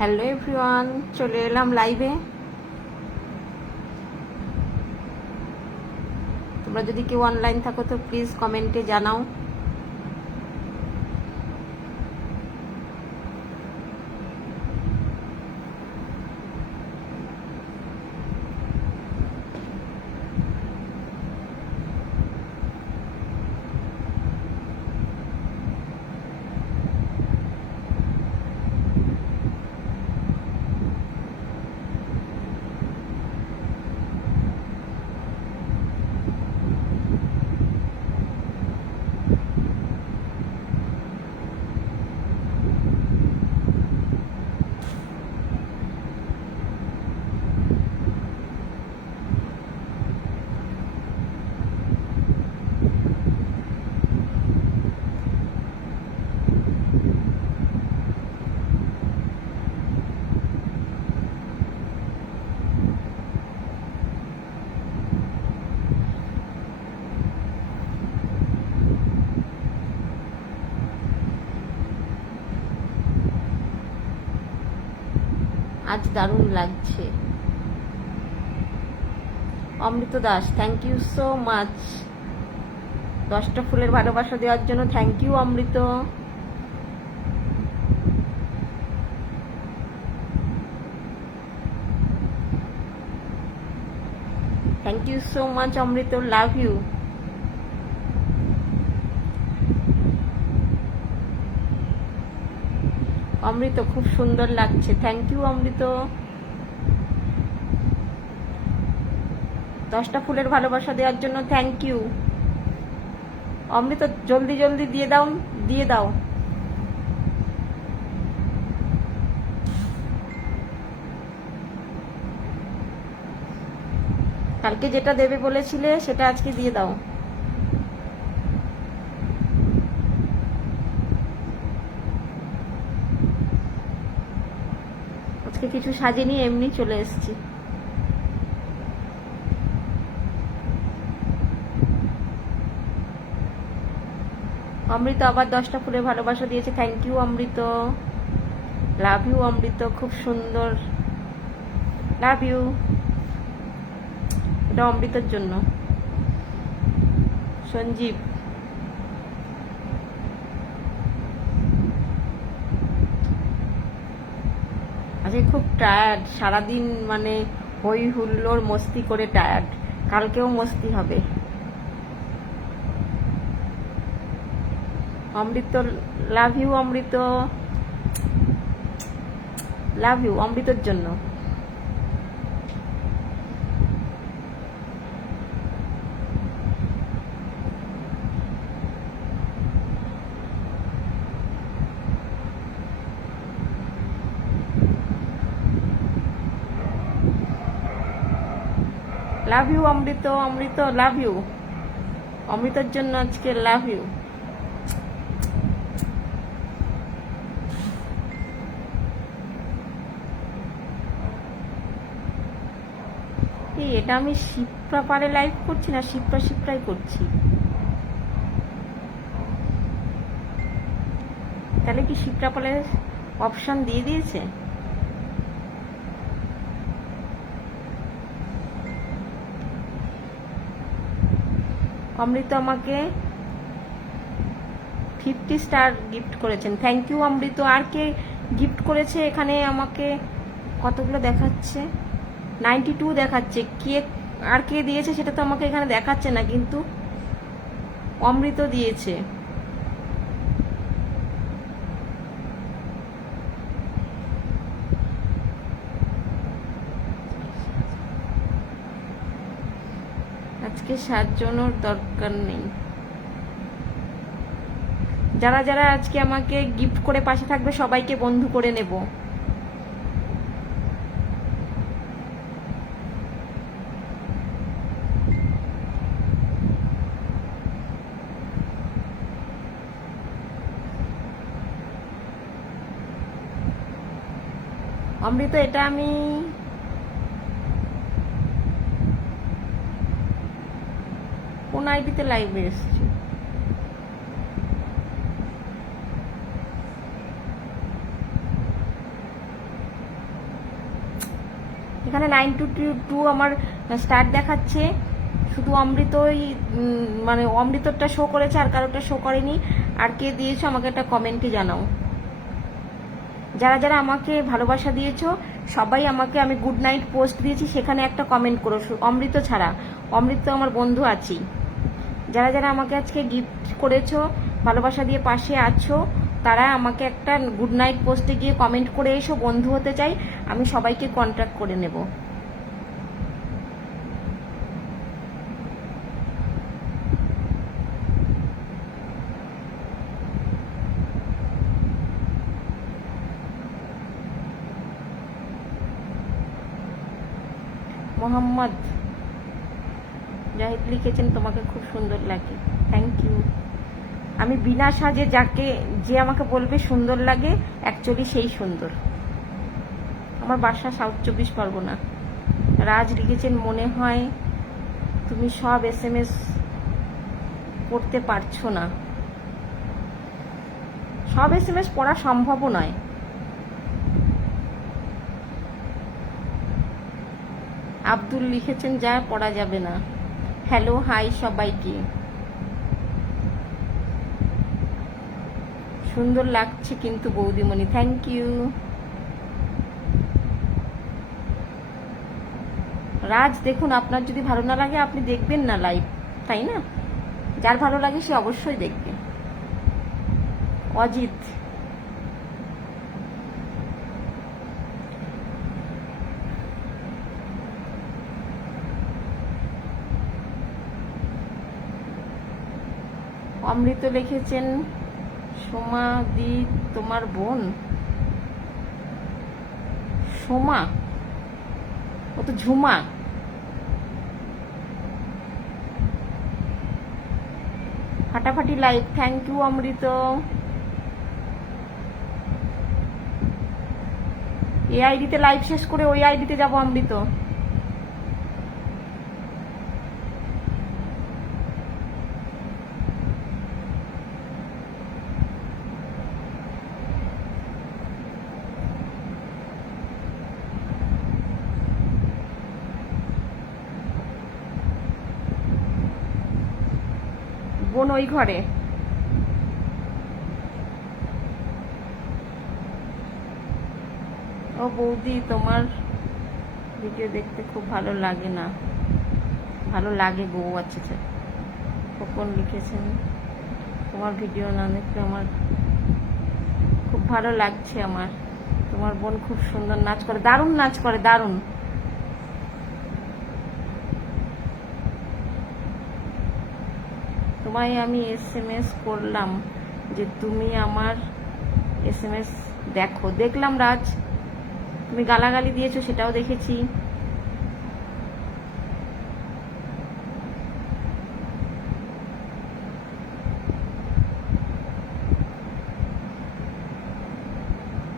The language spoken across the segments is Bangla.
হ্যালো এভরিওয়ান, চলে এলাম লাইভে। তোমরা যদি কেউ অনলাইন থাকো তো প্লিজ কমেন্টে জানাও। আজ দারুণ লাগছে। Amrit Das, thank you so much 10টা ফুলের ভালোবাসা দেওয়ার জন্য। Thank you Amrit. Thank you so much Amrit, love you. Amrit খুব সুন্দর লাগছে, থ্যাংক ইউ অমৃত। 10টা ফুলের ভালোবাসা দেওয়ার জন্য থ্যাংক ইউ অমৃত। জলদি জলদি দিয়ে দাও, দিয়ে দাও। কালকে যেটা দেবে বলেছিলে সেটা আজকে দিয়ে দাও। আজকে কিছু সাজিনি, এমনি চলে এসেছি। অমৃত আবার 10টা ফুলের ভালোবাসা দিয়েছে, thank you Amrit, love you Amrit. খুব সুন্দর, লাভ ইউ। এটা অমৃতের জন্য। সঞ্জীব, আজকে খুব টায়ার্ড, সারাদিন মানে হই হুল্লোড় মস্তি করে টায়ার্ড। কালকেও মস্তি হবে। অমৃত, love you Amrit, love you অমৃতের জন্য। Love you Amrit, Amrit love you. অমৃতের জন্য আজকে লাভ ইউ। এটা আমি শিপ্রা পারে লাইভ করছি না, শিপ্রা শিপ্রাই করছি। তাহলে কি শিপ্রা পারে অপশন দিয়ে দিয়েছে? অমৃত আমাকে 50 স্টার গিফট করেছেন, থ্যাংক ইউ অমৃত। আর কে গিফট করেছে এখানে আমাকে? কতগুলো দেখাচ্ছে, 92 দেখাচ্ছে। কে আর কে দিয়েছে সেটা তো আমাকে এখানে দেখাচ্ছে না, কিন্তু অমৃত দিয়েছে। আজকে সাজানোর দরকার নেই। যারা যারা আজকে আমাকে গিফট করে পাশে থাকবে সবাইকে বন্ধু করে নেব। অমৃত, এটা আমি কোন আইডিতে লাইভে এসেছি? এখানে 922 আমার স্টার্ট দেখাচ্ছে, শুধু অমৃতই মানে অমৃতরটা শো করেছে, আর কারোটা শো করেনি। আর কে দিয়েছো আমাকে একটা কমেন্টে জানাও। যারা যারা আমাকে ভালোবাসা দিয়েছো সবাই আমাকে, আমি গুড নাইট পোস্ট দিয়েছি সেখানে একটা কমেন্ট করো, অমৃত ছাড়া। অমৃত আমার বন্ধু আছি। যারা যারা আমাকে আজকে গিফট করেছো, ভালোবাসা দিয়ে পাশে আছো, তারা আমাকে একটা গুড নাইট পোস্টে গিয়ে কমেন্ট করে এসো, বন্ধু হতে চাই, আমি সবাইকে কন্ট্যাক্ট করে নেব। মোহাম্মদ জাহিদ লিখেছেন তোমাকে খুব সুন্দর লাগে, থ্যাংক ইউ। আমি বিনা সাজে যে আমাকে বলবে সুন্দর লাগে, অ্যাকচুয়ালি সেই সুন্দর। আমার বাসা সাউথ 24 পরগনা। রাজ লিখেছেন মনে হয় তুমি সব SMS পড়তে পারছো না। সব SMS পড়া সম্ভবও নয়। আব্দুল লিখেছেন যা পড়া যাবে না। হ্যালো হাই সবাইকে, সুন্দর লাগছে কিন্তু বৌদিমণি, থ্যাংক ইউ। রাজ দেখুন, আপনার যদি ভালো না লাগে আপনি দেখবেন না লাইভ, তাই না? যার ভালো লাগে সে অবশ্যই দেখবে। অজিত অমৃত লিখেছেন সোমা দি তোমার বোন। সোমা, ও তো ঝুমা। ফাটাফাটি লাইভ, থ্যাংক ইউ অমৃত। এই আইডিতে লাইভ শেষ করে ওই আইডিতে যাবো অমৃত। বোন ওই ঘরে। ও বৌদি তোমার ভিডিও দেখতে খুব ভালো লাগে না? ভালো লাগে গো। আচ্ছা আচ্ছা, কখন লিখেছেন তোমার ভিডিও না দেখলে আমার খুব ভালো লাগছে। আমার তোমার বোন খুব সুন্দর নাচ করে, দারুণ নাচ করে, দারুণ। তোমায় আমি SMS করলাম যে তুমি আমার SMS দেখো। দেখলাম রাজ, তুমি গালাগালি দিয়েছো সেটাও দেখেছি।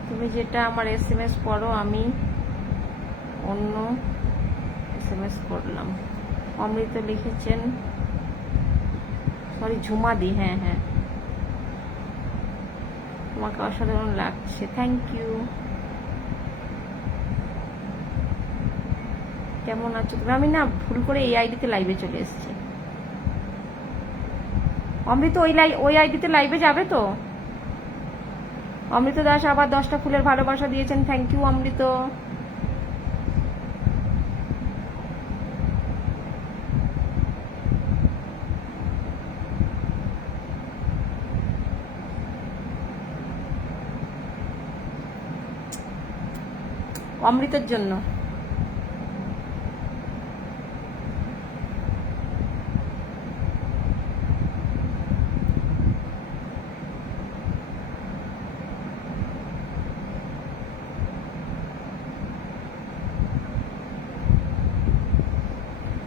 তুমি যেটা আমার SMS পড়ো আমি অন্য SMS করলাম। অমৃত লিখেছেন, সরি ঝুমাদি, হ্যাঁ হ্যাঁ, তোমাকে অসাধারণ লাগছে, থ্যাংক ইউ। কেমন আছো তুমি? আমি না ভুল করে এই আইডিতে লাইভে চলে এসেছি। অমৃত ওই আইডিতে লাইভে যাবে তো? অমৃত দাস আবার 10টা ফুলের ভালোবাসা দিয়েছেন, থ্যাংক ইউ অমৃত। অমৃতের জন্য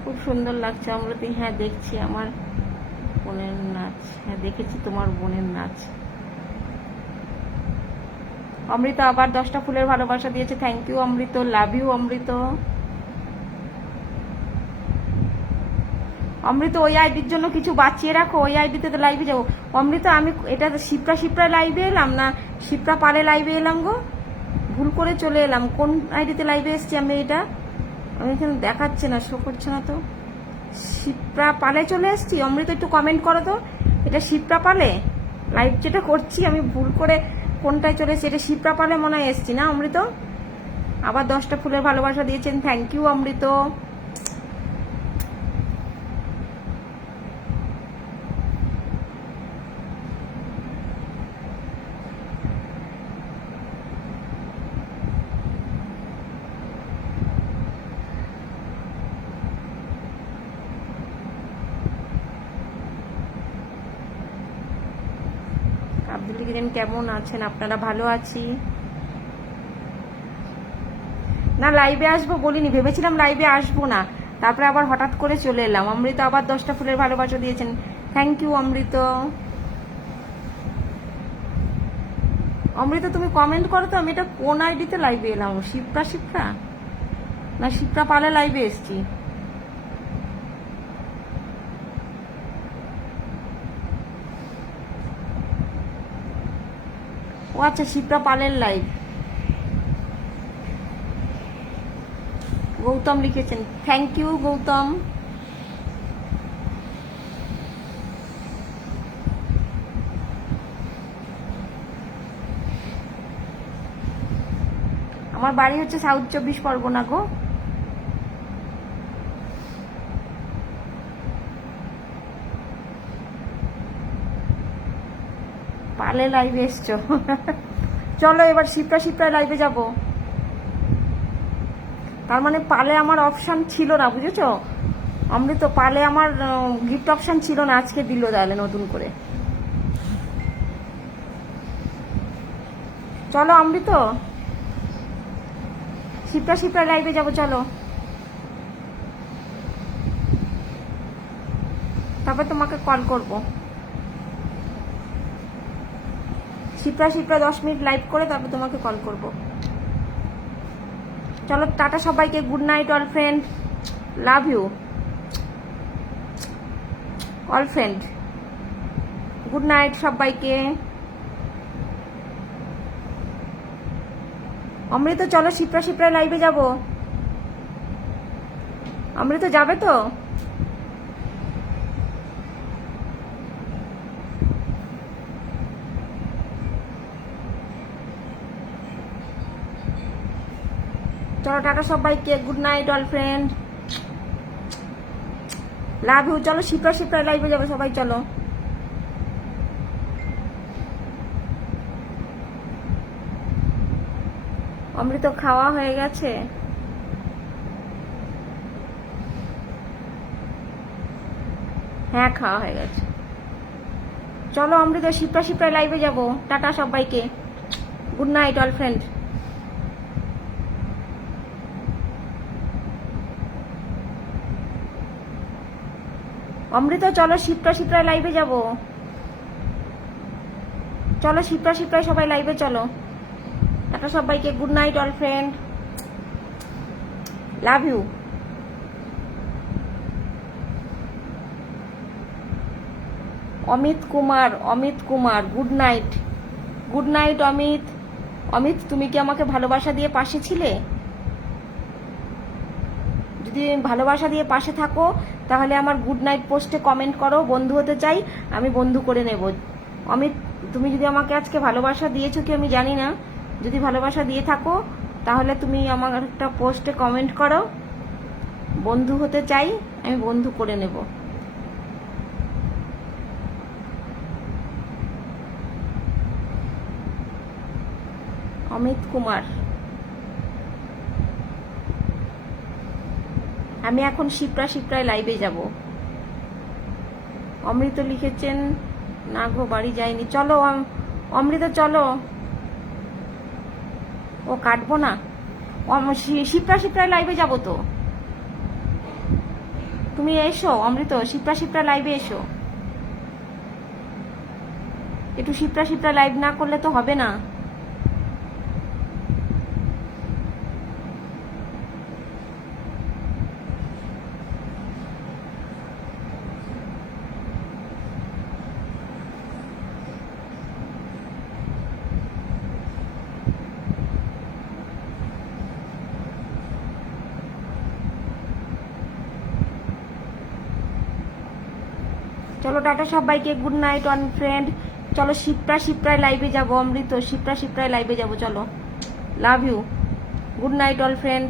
খুব সুন্দর লাগছে অমৃতি। হ্যাঁ দেখছি আমার বোনের নাচ, হ্যাঁ দেখেছি তোমার বোনের নাচ। অমৃত আবার 10টা ফুলের ভালোবাসা দিয়েছে, thank you Amrit, love you Amrit. Amrit ওই আইডির জন্য কিছু বাঁচিয়ে রাখো, ওই আইডিতে তো লাইভে যাবো। অমৃত আমি এটা শিপ্রা লাইভে এলাম না শিপ্রা পালে লাইভে এলাম গো, ভুল করে চলে এলাম। কোন আইডিতে লাইভে এসছি আমি? এটা আমি এখানে দেখাচ্ছে না, শো করছে না তো। শিপ্রা পালে চলে এসছি। অমৃত একটু কমেন্ট করো তো, এটা শিপ্রা পালে লাইভ যেটা করছি আমি ভুল করে কোনটায় চলে এসেছি, এটা শিপ্রা পালে মনে হয় এসছি না অমৃত? আবার 10টা ফুলের ভালোবাসা দিয়েছেন, থ্যাংক ইউ অমৃত। আব্দুল কিরেন কেমন আছেন আপনারা? ভালো আছি। না লাইভে আসবো বলিনি, ভেবেছিলাম লাইভে আসবো না, তারপরে আবার হঠাৎ করে চলে এলাম। অমৃত আবার 10টা ফুলের ভালোবাসা দিয়েছেন, থ্যাংক ইউ অমৃত। অমৃত তুমি কমেন্ট করো তো, আমি এটা কোন আইডিতে লাইভে এলাম? শিপ্রা শিপ্রা না শিপ্রা পালে লাইভে এসছি? ও আচ্ছা, শিপ্রা পালের লাইভ। গৌতম লিখেছেন, থ্যাংক ইউ গৌতম। আমার বাড়ি হচ্ছে সাউথ 24 পরগনা গো। পালে লাইভে এসছো? চলো এবার শিপ্রা শিপ্রা লাইভে যাব। তার মানে পালে আমার অপশন ছিল না, বুঝেছো অমৃত? পালে আমার গিফট অপশন ছিল না, আজকে দিল তাহলে নতুন করে। চলো অমৃত শিপ্রা শিপ্রা লাইভে যাব, চলো। তারপর তোমাকে কল করব। শিপ্রা শিপ্রা 10 মিনিট লাইভ করে তারপর তোমাকে কল করব। চলো টাটা সবাইকে, good night all friend, love you all friend, good night সবাইকে। অমৃত চলো শিপ্রা শিপ্রা লাইভে যাব। অমৃত যাবে তো? চলো টাটা সবাইকে, good night all friend, love you. চলো শিপ্রা শিপ্রা লাইভে যাবে সবাই, চলো। অমৃত খাওয়া হয়ে গেছে? হ্যাঁ খাওয়া হয়ে গেছে। চলো অমৃত শিপ্রা শিপ্রা লাইভে যাব, টাটা সবাইকে, গুড নাইট অল ফ্রেন্ড। অমৃত চলো শিপ্রা শিপ্রা লাইভে যাব, চলো শিপ্রা শিপ্রা সবাই লাইভে চলো। টাটা সবাইকে, good night all friend, love you. Amit Kumar, Amit Kumar, good night, good night Amit. Amit তুমি কি আমাকে ভালোবাসা দিয়ে পাশে ছিলে? যদি ভালোবাসা দিয়ে পাশে থাকো তাহলে আমার গুড নাইট পোস্টে কমেন্ট করো, বন্ধু হতে চাই, আমি বন্ধু করে নেব। অমিত তুমি যদি আমাকে আজকে ভালোবাসা দিয়েছো কি আমি জানি না, যদি ভালোবাসা দিয়ে থাকো তাহলে তুমি আমার একটা পোস্টে কমেন্ট করো, বন্ধু হতে চাই, আমি বন্ধু করে নেব। অমিত কুমার, আমি এখন শিপ্রা শিপ্রায় লাইভে যাব। অমৃত লিখেছেন না গো বাড়ি যায়নি। চলো অমৃত চলো, ও কাটবো না, শিপ্রা শিপ্রায় লাইভে যাব তো। তুমি এসো অমৃত, শিপ্রা শিপ্রা লাইভে এসো। একটু শিপ্রা শিপ্রা লাইভ না করলে তো হবে না। চলো টাটা সবাইকে, গুড নাইট অন ফ্রেন্ড। চলো শিপ্রায় লাইভে যাবো, অমৃত শিপ্রায় লাইভে যাবো, চলো। Love you, good night all friend.